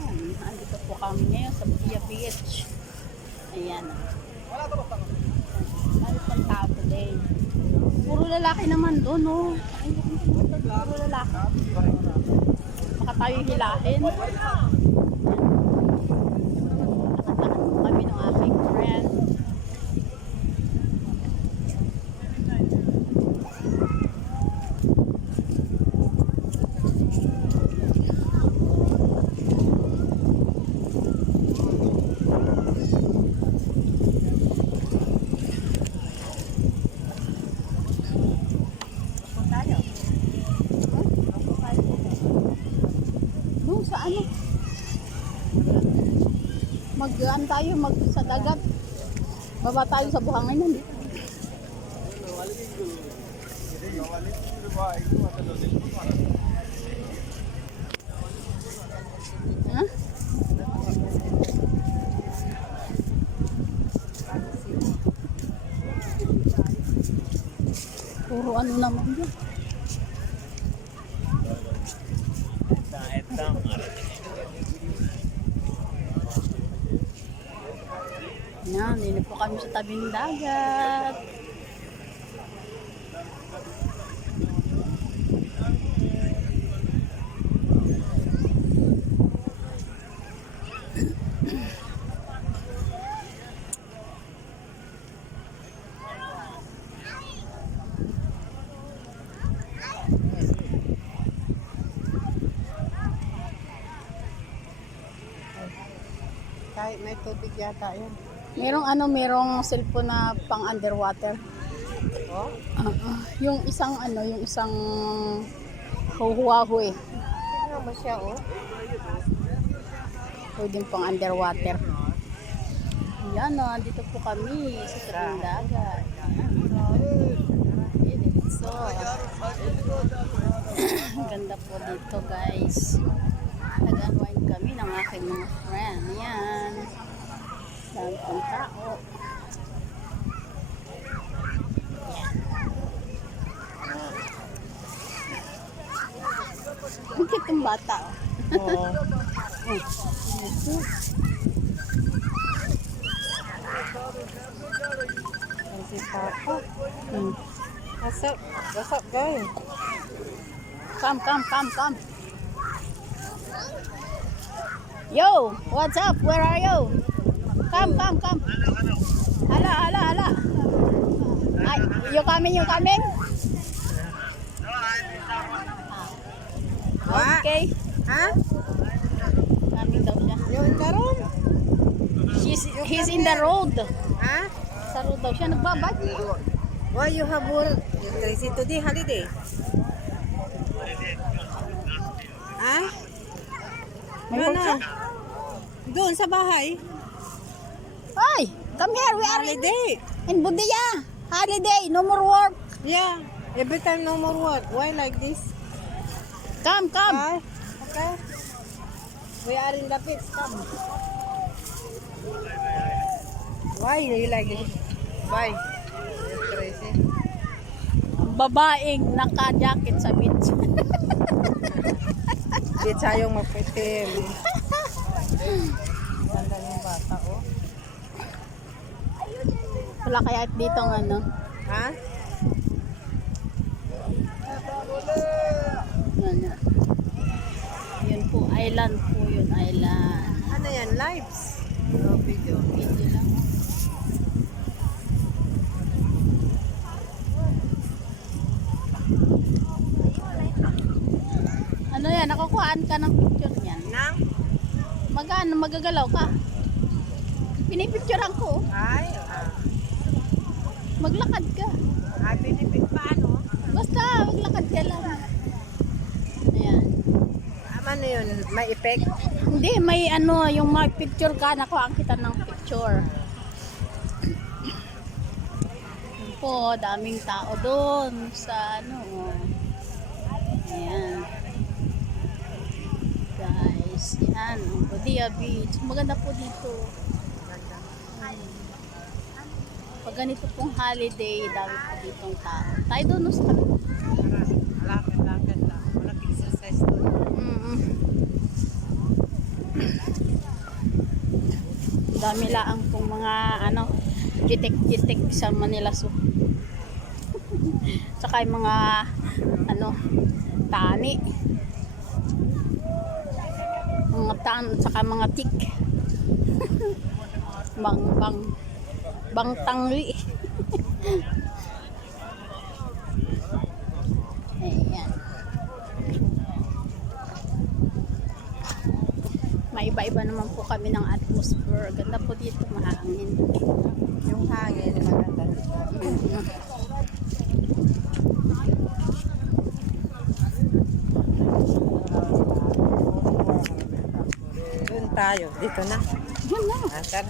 Ayan, andito po kami ngayon sa Budia Beach. Ayan. Ano pang tao today? Puro lalaki naman doon, no? Ay, puro lalaki. Baka tayo hilahin. Lakad-lakad po kami ng aking friend. Sa ano? Mag-aan tayo, sa dagat. Baba tayo sa buhangin. Ha? Puro ano naman yun. Yan, dito po kami sa tabing dagat. Kahit may tubig yata yan. Merong cellphone na pang underwater. Oh? Yung isang Huawei. Ano ba siya, oh? Pwedeng pang underwater. Yan o, andito po kami sa tabing dagat. So, ganda po dito, guys. Nag-unwind kami ng aking mga friend. Yan. Dami pang tao. Yan. Ang cute yung bata. Oo. Ang si Papa. What's up? What's up, guys? Come. Yo, what's up? Where are you? Come. Hala. Ay, you coming? Okay. Ha? Coming daw siya. Yung in the room? He's in the road. Ha? Sa road daw siya nagbabad. Why you have work? Tracy today holiday? Ha? May Ano? work siya? Doon sa bahay? Ay, come here. We are Holiday. in Budia. Holiday. No more work. Yeah. Every time no more work. Why like this? Come. Hi. Okay. We are in the beach. Come. Why you like it? Why? Crazy. Babaeng naka-jacket sa beach. Di tayong mapitim. Ganda ng bata, oh. Wala kaya dito ng ano. Ha? Ano. Yun po, island po yun, island. Ano yan? Lives? No video. Video lang. Ano yan, nakukuhaan ka ng picture niyan. Nang? Magagalaw ka. Pinipicturean ko. Ay. Maglakad ka. Pinipit paano? Basta, maglakad ka lang. Ayan. Ano yun? May effect? Hindi, may ano, yung may picture ka, nakuhaan kita ng picture. Yun po, daming tao doon sa ano. Ayan. Guys, yan, Budia Beach. Maganda po dito. Pag ganito pong holiday, dami po ditong tao. Tayo doon, no, sa Lakad lang. Walang exercise doon. Dami laang pong mga ano, gitik-gitik sa Manila Zoo. Tsaka yung mga ano, tani. Mga tsaka mga tik. Bang tangli. Ayan. Maiba-iba naman po kami ng atmosphere. Ganda po dito, mahangin. Yung hangin, maganda dito. Doon tayo. Dito na. Yan na. Asan?